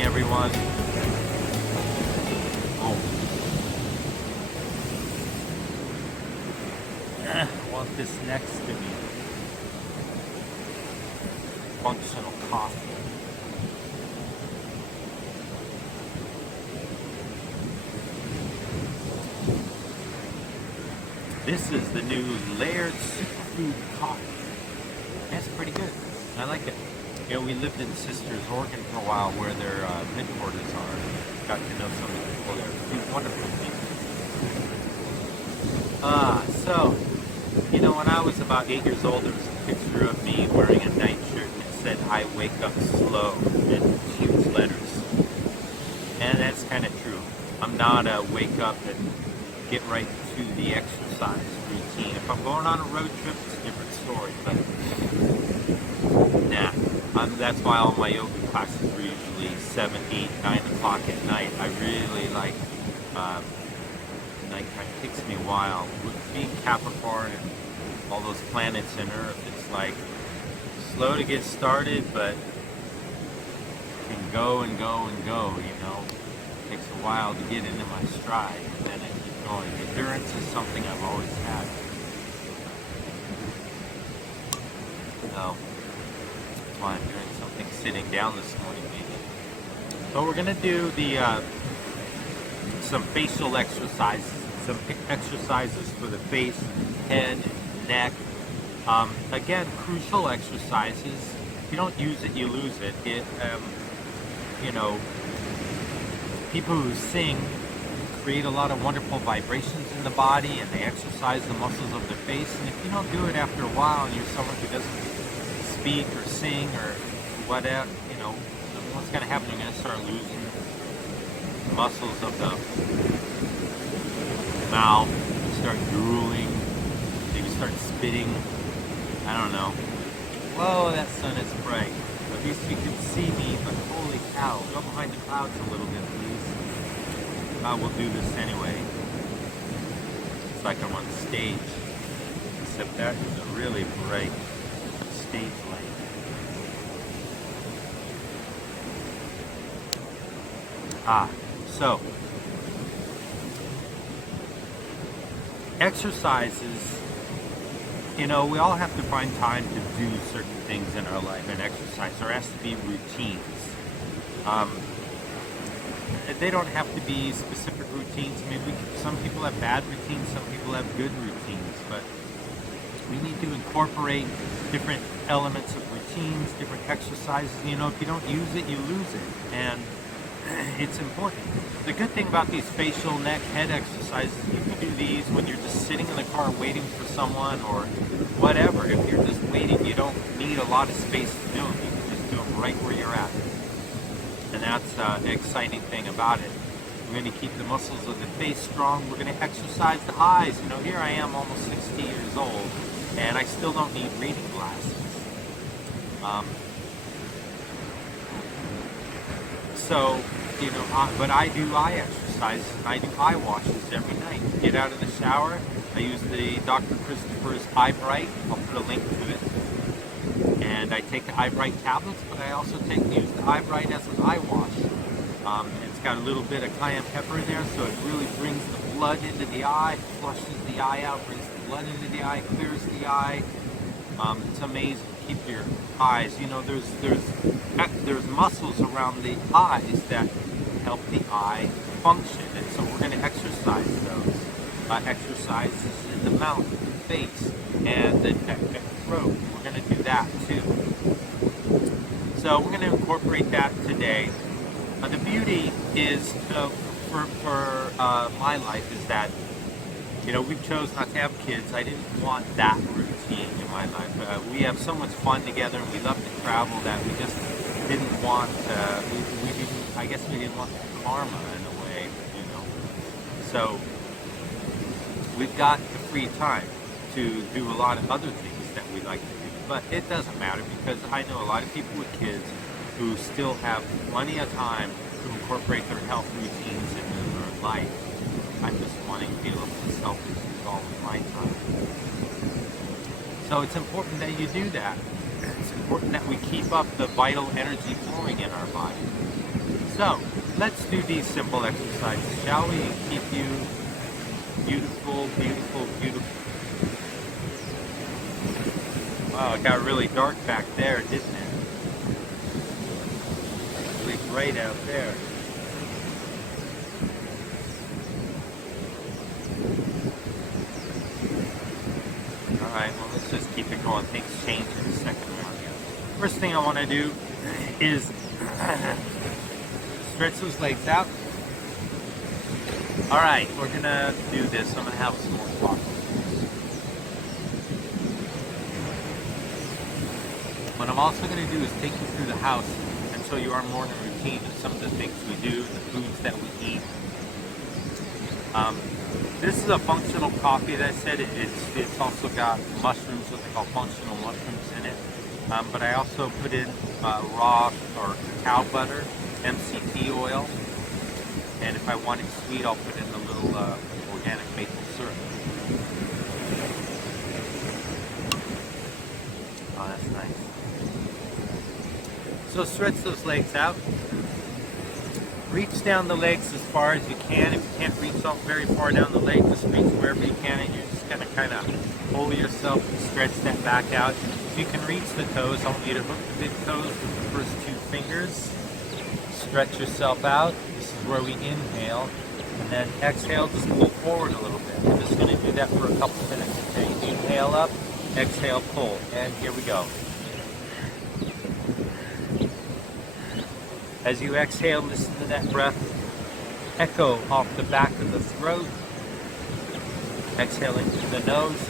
morning, everyone. Oh. I want this next to me. Functional coffee. This is the new Layered Superfood Coffee. That's pretty good. I like it. You know, we lived in Sisters, Oregon for a while, where their headquarters are. Got to know some of the people there. It's wonderful people. So, you know, when I was about 8 years old, there was a picture of me wearing a nightshirt that said, "I wake up slow," in huge letters. And that's kind of true. I'm not a wake up and get right to the exercise routine. If I'm going on a road trip, it's a different story. But nah, that's why all my yoga classes were usually 7, 8, 9 o'clock at night. I really like nighttime. Takes me a while. With being Capricorn and all those planets in Earth, it's like slow to get started, but can go and go and go, you know. It takes a while to get into my stride, and then I keep going. Endurance is something I've always had. So that's why I'm doing something sitting down this morning, maybe. So we're gonna do the some facial exercises, some exercises for the face, head, neck. Again, crucial exercises. If you don't use it, you lose it. You know, people who sing create a lot of wonderful vibrations in the body, and they exercise the muscles of their face. And if you don't do it after a while, and you're someone who doesn't speak or sing or whatever, you know, what's going to happen? You're going to start losing muscles of the mouth, start drooling, maybe start spitting. I don't know. Whoa, that sun is bright. At least you can see me, but holy cow. Go behind the clouds a little bit, please. We'll do this anyway. It's like I'm on stage. Except that is a really bright stage light. So exercises, you know, we all have to find time to do certain things in our life, and exercise. There has to be routines. They don't have to be specific routines. I mean, some people have bad routines, some people have good routines, but we need to incorporate different elements of routines, different exercises. You know, if you don't use it, you lose it, and it's important. The good thing about these facial, neck, head exercises, you can do these when you're just sitting in the car waiting for someone or whatever. If you're just waiting, you don't need a lot of space to do them. You can just do them right where you're at. And that's the exciting thing about it. We're going to keep the muscles of the face strong. We're going to exercise the eyes. You know, here I am, almost 60 years old, and I still don't need reading glasses. So, you know, but I do eye exercises, and I do eye washes every night. Get out of the shower, I use the Dr. Christopher's Eye Bright. I'll put a link to it. And I take the Eye Bright tablets, but I also use the Eye Bright as an eye wash. It's got a little bit of cayenne pepper in there, so it really brings the blood into the eye, flushes the eye out, brings the blood into the eye, clears the eye. It's amazing. Keep your eyes. You know, there's muscles around the eyes that help the eye function, and so we're going to exercise those. Exercises in the mouth, the face, and the neck and throat. We're going to do that too. So we're going to incorporate that today. The beauty is, for my life, is that, you know, we've chosen not to have kids. I didn't want that routine in my life. We have so much fun together, and we love to travel, that we just didn't want, I guess we didn't want the karma in a way, you know. So we've got the free time to do a lot of other things that we like to do. But it doesn't matter, because I know a lot of people with kids who still have plenty of time to incorporate their health routines into their life. I'm just wanting to be a little bit selfish with all of my time. So it's important that you do that. It's important that we keep up the vital energy flowing in our body. So, let's do these simple exercises, shall we? Keep you beautiful, beautiful, beautiful. Wow, it got really dark back there, didn't it? Really bright out there. Alright, well, let's just keep it going. Things change in a second. First thing I want to do is stretch those legs out. Alright, we're going to do this. I'm going to have some more coffee. What I'm also going to do is take you through the house and show you our morning routine and some of the things we do, the foods that we eat. This is a functional coffee, as I said. It's also got mushrooms, what they call functional mushrooms in it. But I also put in raw or cacao butter, MCT oil, and if I want it sweet, I'll put in a little organic maple syrup. Oh, that's nice. So stretch those legs out. Reach down the legs as far as you can. If you can't reach up very far down the leg, just reach wherever you can, and you're just going to kind of pull yourself and stretch that back out. If you can reach the toes, I want you to hook the big toes with the first two fingers. Stretch yourself out. This is where we inhale. And then exhale, just pull forward a little bit. We're just going to do that for a couple minutes. Okay, inhale up, exhale, pull. And here we go. As you exhale, listen to that breath echo off the back of the throat. Exhaling through the nose.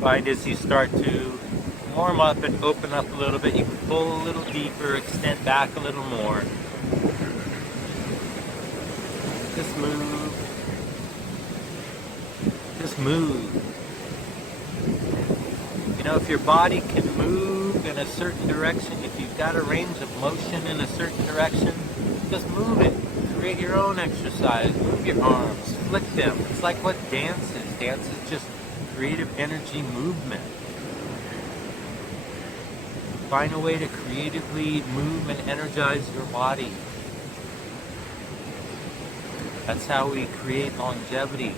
Find as you start to warm up and open up a little bit, you can pull a little deeper, extend back a little more. Just move. Just move. You know, if your body can move in a certain direction, if you've got a range of motion in a certain direction, just move it. Create your own exercise. Move your arms. Flick them. It's like what dance is. Dance is just creative energy movement. Find a way to creatively move and energize your body. That's how we create longevity,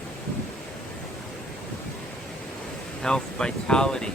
health, vitality.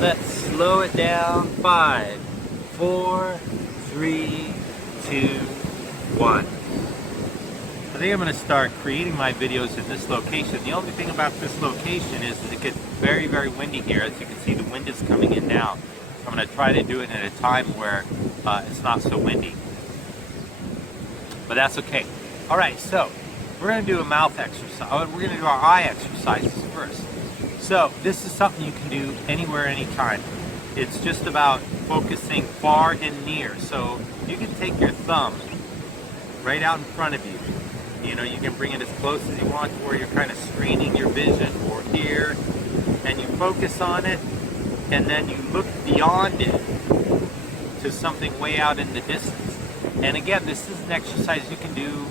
Let's slow it down. 5, 4, 3, 2, 1. I think I'm going to start creating my videos in this location. The only thing about this location is that it gets very, very windy here. As you can see, the wind is coming in now. I'm going to try to do it at a time where it's not so windy. But that's okay. Alright, so we're going to do a mouth exercise. We're going to do our eye exercises first. So this is something you can do anywhere, anytime. It's just about focusing far and near. So you can take your thumb right out in front of you. You know, you can bring it as close as you want to where you're kind of screening your vision, or here, and you focus on it, and then you look beyond it to something way out in the distance. And again, this is an exercise you can do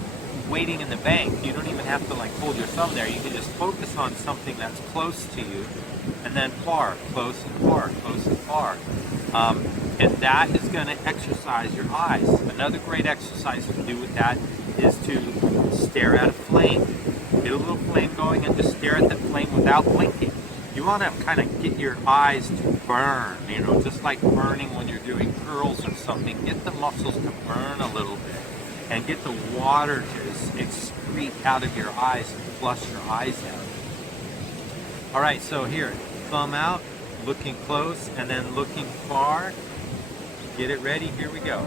waiting in the bank. You don't even have to like hold your thumb there. You can just focus on something that's close to you, and then far, close and far, close and far. And that is going to exercise your eyes. Another great exercise to do with that is to stare at a flame. Get a little flame going and just stare at the flame without blinking. You want to kind of get your eyes to burn, you know, just like burning when you're doing curls or something. Get the muscles to burn a little bit and get the water to excrete out of your eyes and flush your eyes out. All right, so here, thumb out, looking close, and then looking far. Get it ready, here we go.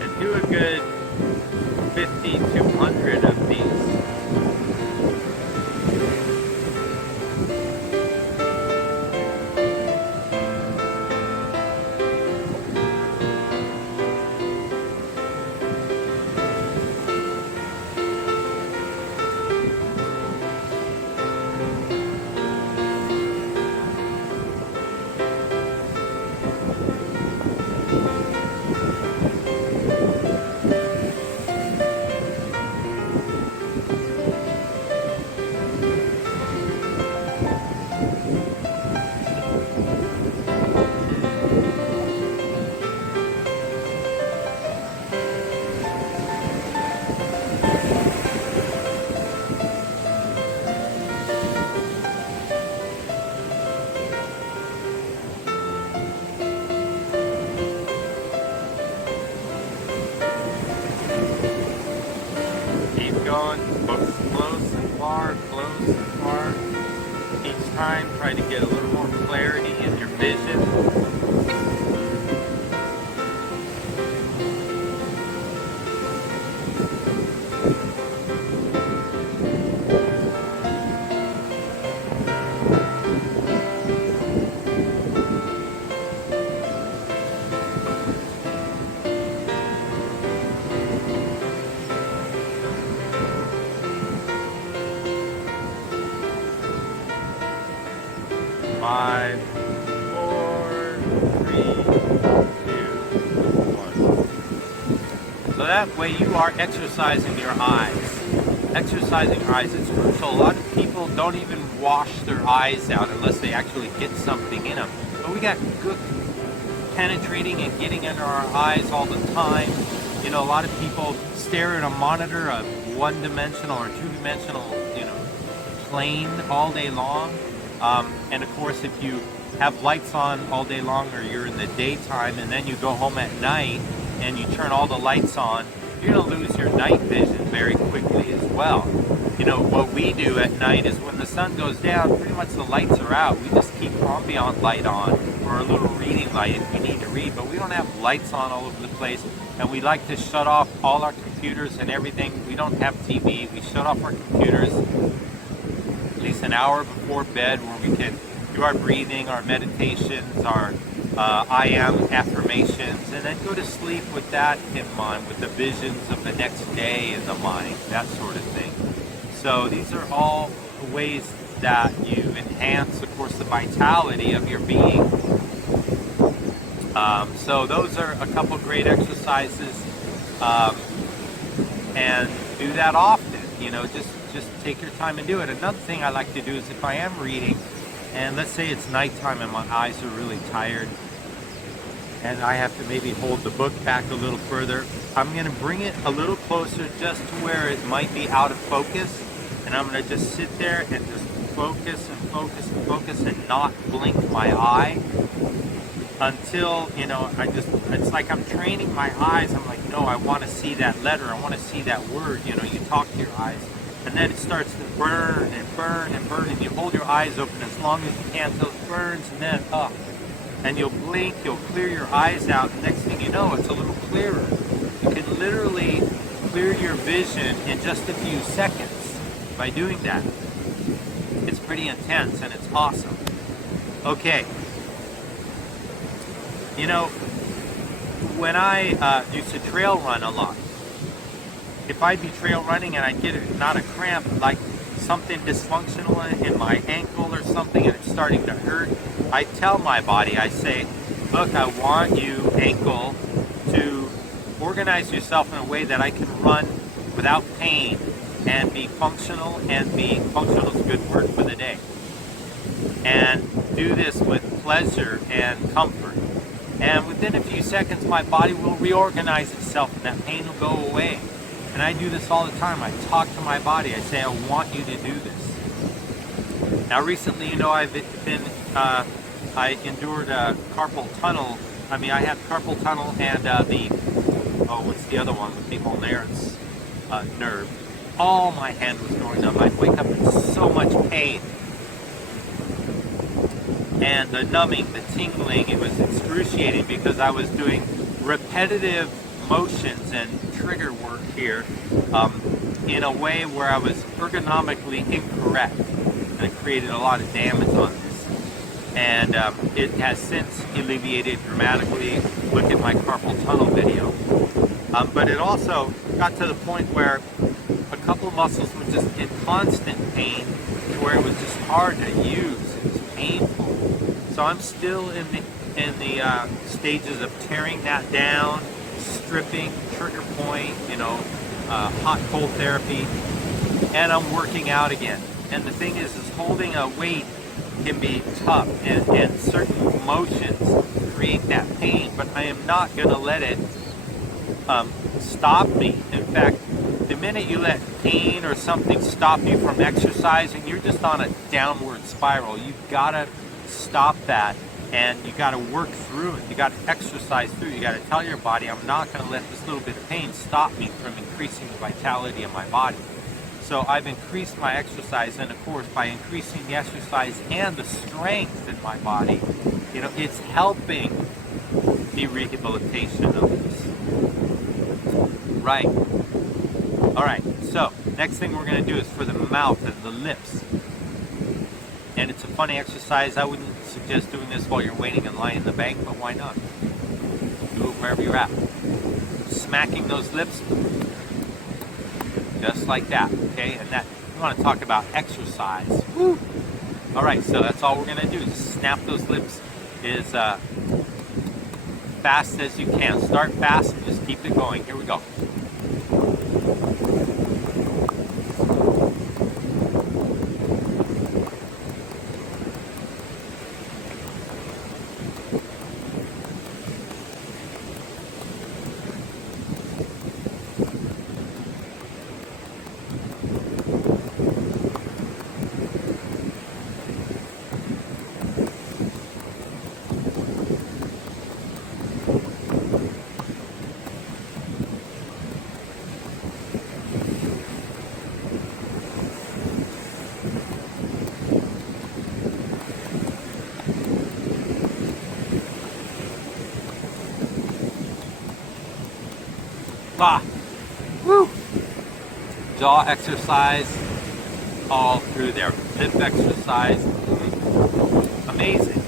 And do a good 50 to 100 of these. Going, focus close and far, close and far. Each time, try to get a little more clarity in your vision. 5, 4, 3, 2, 1. So that way you are exercising your eyes. Exercising your eyes is crucial. A lot of people don't even wash their eyes out unless they actually get something in them. But we got good penetrating and getting under our eyes all the time. You know, a lot of people stare at a monitor, a one-dimensional or two-dimensional, plane all day long. And of course, if you have lights on all day long, or you're in the daytime and then you go home at night and you turn all the lights on, you're going to lose your night vision very quickly as well. You know, what we do at night is when the sun goes down, pretty much the lights are out. We just keep ambient light on, or a little reading light if we need to read, but we don't have lights on all over the place. And we like to shut off all our computers and everything. We don't have TV. We shut off our computers at least an hour before bed, where we can do our breathing, our meditations, our I am affirmations, and then go to sleep with that in mind, with the visions of the next day in the mind, that sort of thing. So these are all ways that you enhance, of course, the vitality of your being. So those are a couple great exercises, and do that often. Just take your time and do it. Another thing I like to do is, if I am reading, and let's say it's nighttime and my eyes are really tired, and I have to maybe hold the book back a little further, I'm going to bring it a little closer just to where it might be out of focus, and I'm going to just sit there and just focus and focus and focus and not blink my eye until, it's like I'm training my eyes. I'm like, no, I want to see that letter. I want to see that word. You talk to your eyes. And then it starts to burn and burn and burn, and you hold your eyes open as long as you can until it burns, and then up. And you'll blink, you'll clear your eyes out, and next thing you know, it's a little clearer. You can literally clear your vision in just a few seconds by doing that. It's pretty intense, and it's awesome. Okay. When I used to trail run a lot, if I'd be trail running and I'd get it, not a cramp, like something dysfunctional in my ankle or something, and it's starting to hurt, I tell my body, I say, look, I want you, ankle, to organize yourself in a way that I can run without pain and be functional, and being functional is a good word for the day. And do this with pleasure and comfort. And within a few seconds, my body will reorganize itself and that pain will go away. And I do this all the time. I talk to my body. I say, I want you to do this. Now, recently, you know, I endured a carpal tunnel. I mean, I had carpal tunnel and what's the other one? The Ulnaris nerve. All my hand was going numb. I'd wake up in so much pain. And the numbing, the tingling, it was excruciating because I was doing repetitive motions and trigger work here in a way where I was ergonomically incorrect, and it created a lot of damage on this. And it has since alleviated dramatically. Look at my carpal tunnel video. But it also got to the point where a couple of muscles were just in constant pain, where it was just hard to use. It was painful. So I'm still in the stages of tearing that down, stripping, trigger point, hot cold therapy, and I'm working out again. And the thing is holding a weight can be tough, and certain motions create that pain, but I am not going to let it stop me. In fact, the minute you let pain or something stop you from exercising, you're just on a downward spiral. You've got to stop that, and you got to work through it. You got to exercise through it. You got to tell your body, I'm not going to let this little bit of pain stop me from increasing the vitality of my body. So I've increased my exercise, and of course, by increasing the exercise and the strength in my body, it's helping the rehabilitation of this. Right. All right. So next thing we're going to do is for the mouth and the lips. And it's a funny exercise. I wouldn't suggest doing this while you're waiting in line in the bank, but why not? Do it wherever you're at. Smacking those lips, just like that, okay? And that, you want to talk about exercise. Woo! All right, so that's all we're going to do. Just snap those lips as fast as you can. Start fast and just keep it going. Here we go. Woo! Jaw exercise all through there. Lip exercise. Amazing.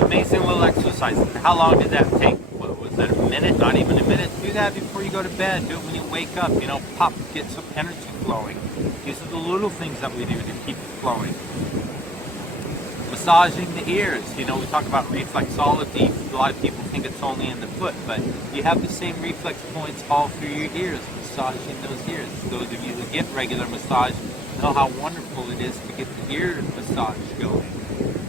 Amazing little exercise. How long did that take? What was it, a minute? Not even a minute? Do that before you go to bed. Do it when you wake up. Pop, get some energy flowing. These are the little things that we do to keep it flowing. Massaging the ears. We talk about reflexology. A lot of people think it's only in the foot, but you have the same reflex points all through your ears, massaging those ears. Those of you who get regular massage know how wonderful it is to get the ear massage going.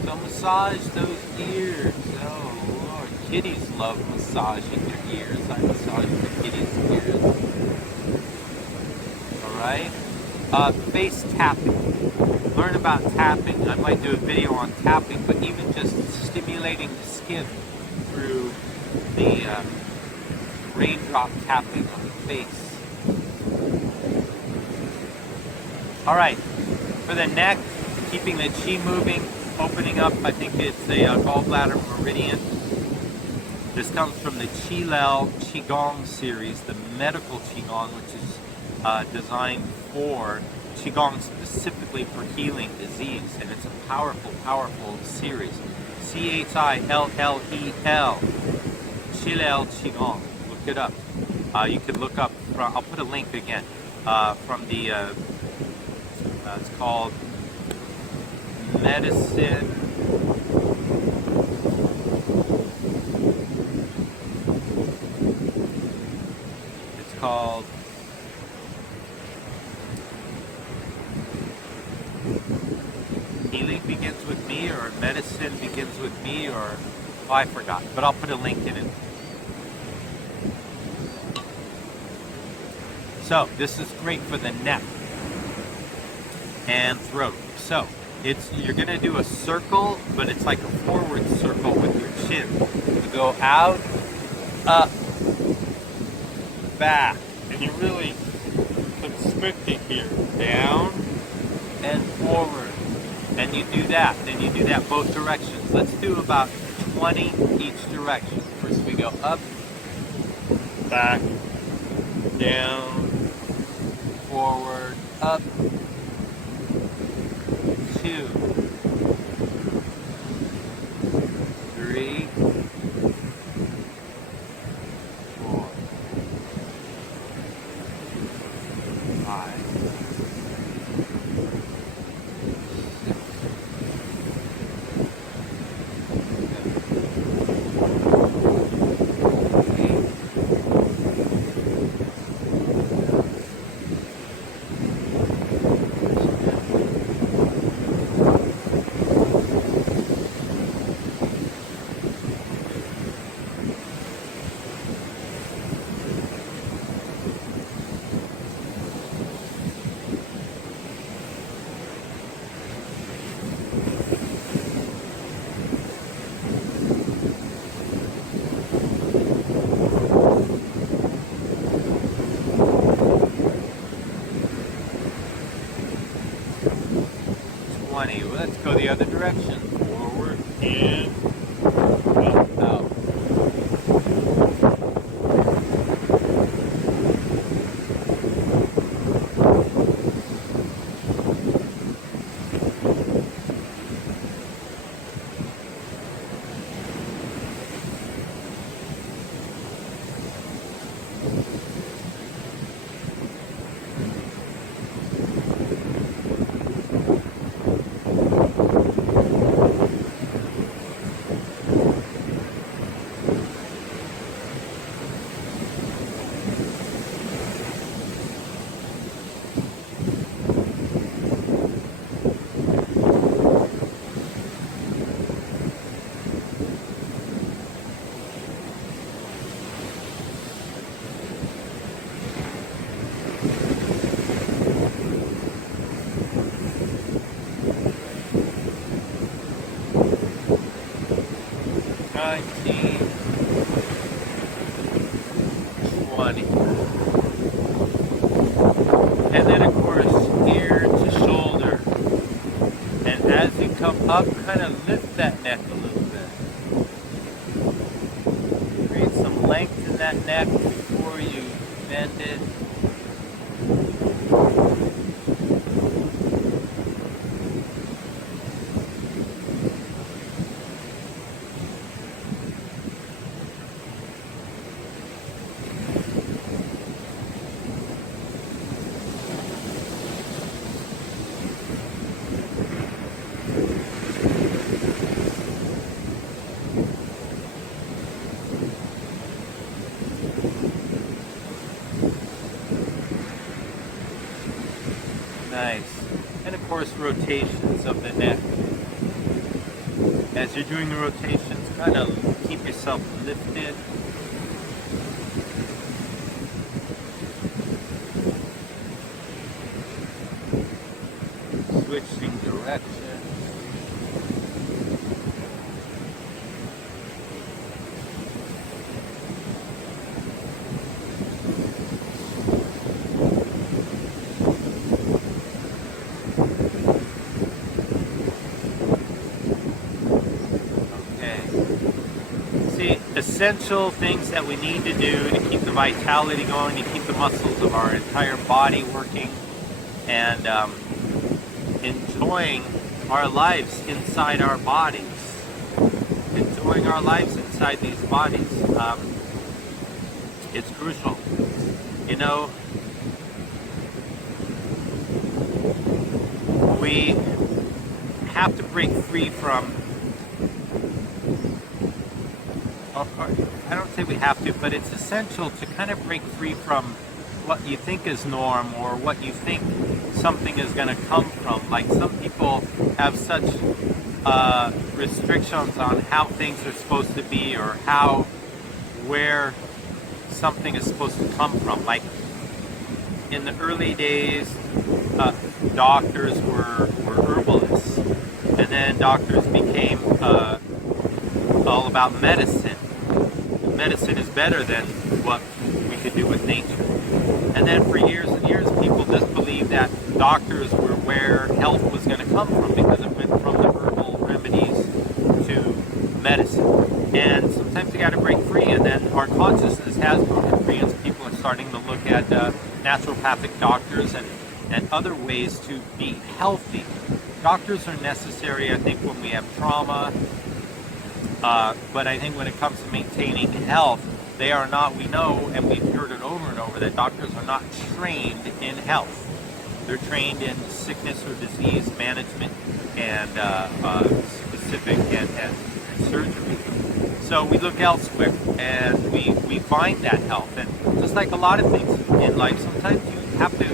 So massage those ears. Oh, Lord. Kitties love massaging their ears. I massage the kitties' ears. All right? Face tapping. Learn about tapping. I might do a video on tapping, but even just stimulating the skin through the raindrop tapping on the face. All right, for the neck, keeping the chi moving, opening up, I think it's the gallbladder meridian. This comes from the Qilel Qigong series, the medical Qigong, which is designed for Qigong specifically for healing disease, and it's a powerful, powerful series. Chillel, Qilel Qigong. Look it up. You can look up, I'll put a link again, from the, it's called Medicine, it's called Healing Begins With Me, or Medicine Begins With Me, or, oh, I forgot, but I'll put a link in it. So this is great for the neck and throat. So you're gonna do a circle, but it's like a forward circle with your chin. You go out, up, back, and you're really constricting here. Down and forward. And you do that. Then you do that both directions. Let's do about 20 each direction. First we go up, back, down, forward, up, 2, 3, 4, 5, 20. Let's go the other direction. Forward, in, up, out. And then of course ear to shoulder. And as you come up, kind of lift that neck a little bit. Create some length in that neck before you bend it. Nice. And of course, rotations of the neck. As you're doing the rotations, kind of keep yourself lifted. Switching direction. Essential things that we need to do to keep the vitality going, to keep the muscles of our entire body working, and enjoying our lives inside our bodies. Enjoying our lives inside these bodies. It's crucial. You know, we have to break free from, I don't say we have to, but it's essential to kind of break free from what you think is norm or what you think something is going to come from. Like some people have such restrictions on how things are supposed to be or where something is supposed to come from. Like in the early days, doctors were herbalists, and then doctors became all about medicine. Medicine is better than what we could do with nature. And then for years and years, people just believed that doctors were where health was going to come from, because it went from the herbal remedies to medicine. And sometimes you got to break free, and then our consciousness has broken free, and people are starting to look at naturopathic doctors and other ways to be healthy. Doctors are necessary, I think, when we have trauma, but I think when it comes to maintaining health, they are not, we know, and we've heard it over and over, that doctors are not trained in health. They're trained in sickness or disease management and specific and surgery. So we look elsewhere and we find that health. And just like a lot of things in life, sometimes you have to,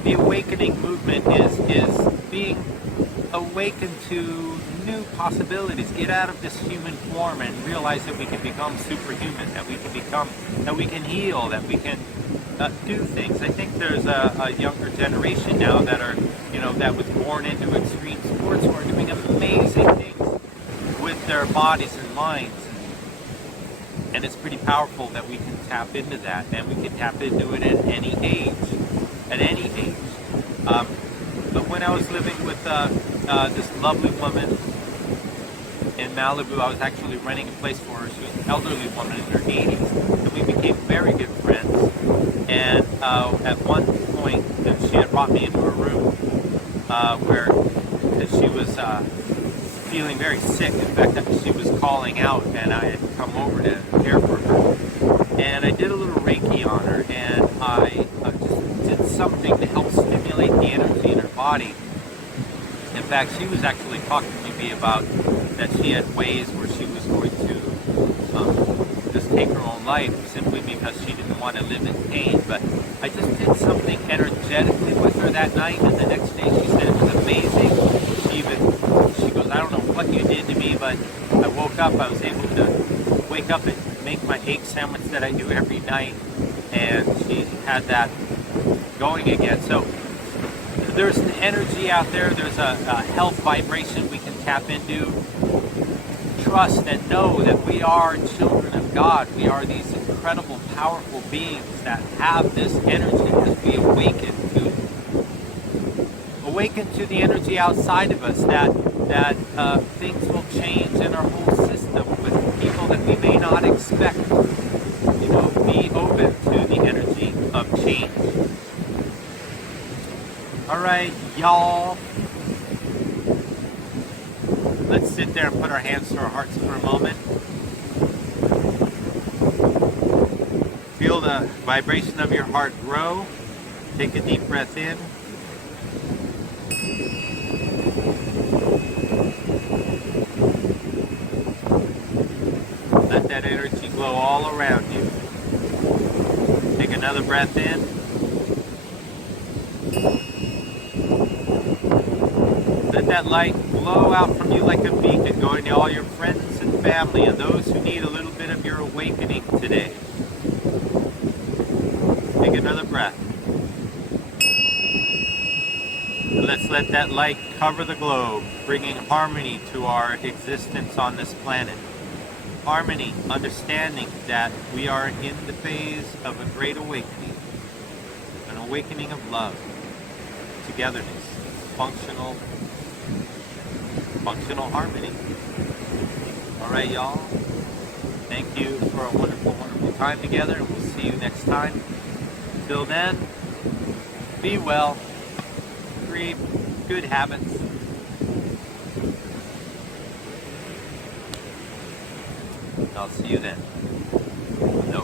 the awakening movement is being awakened to new possibilities. Get out of this human form and realize that we can become superhuman, that we can heal, that we can do things. I think there's a younger generation now that are, that was born into extreme sports who are doing amazing things with their bodies and minds. And it's pretty powerful that we can tap into that, and we can tap into it at any age. At any age. But when I was living with this lovely woman in Malibu, I was actually renting a place for her. She was an elderly woman in her 80s, and we became very good friends. And at one point, she had brought me into her room because she was feeling very sick. In fact, she was calling out, and I had come over to care for her. And I did a little Reiki on her, and I just did something to help stimulate the energy in her body. In fact, she was actually talking to me about that she had ways where she was going to just take her own life simply because she didn't want to live in pain. But I just did something energetically with her that night, and the next day she said it was amazing. She goes, I don't know what you did to me, but I woke up, I was able to wake up and make my egg sandwich that I do every night, and she had that going again. So there's an energy out there, there's a health vibration we can tap into. Trust and know that we are children of God. We are these incredible, powerful beings that have this energy as we awaken to the energy outside of us, that things will change in our whole system with people that we may not expect. Be open to the energy of change. All right, y'all. Let's sit there and put our hands to our hearts for a moment. Feel the vibration of your heart grow. Take a deep breath in. Let that energy glow all around you. Take another breath in. Let that light glow out from you like a beacon, going to all your friends and family and those who need a little bit of your awakening today. Take another breath. And let's let that light cover the globe, bringing harmony to our existence on this planet. Harmony, understanding that we are in the phase of a great awakening, an awakening of love, togetherness, functional harmony. All right, y'all. Thank you for a wonderful, wonderful time together, and we'll see you next time. Till then, be well, create good habits. I'll see you then. No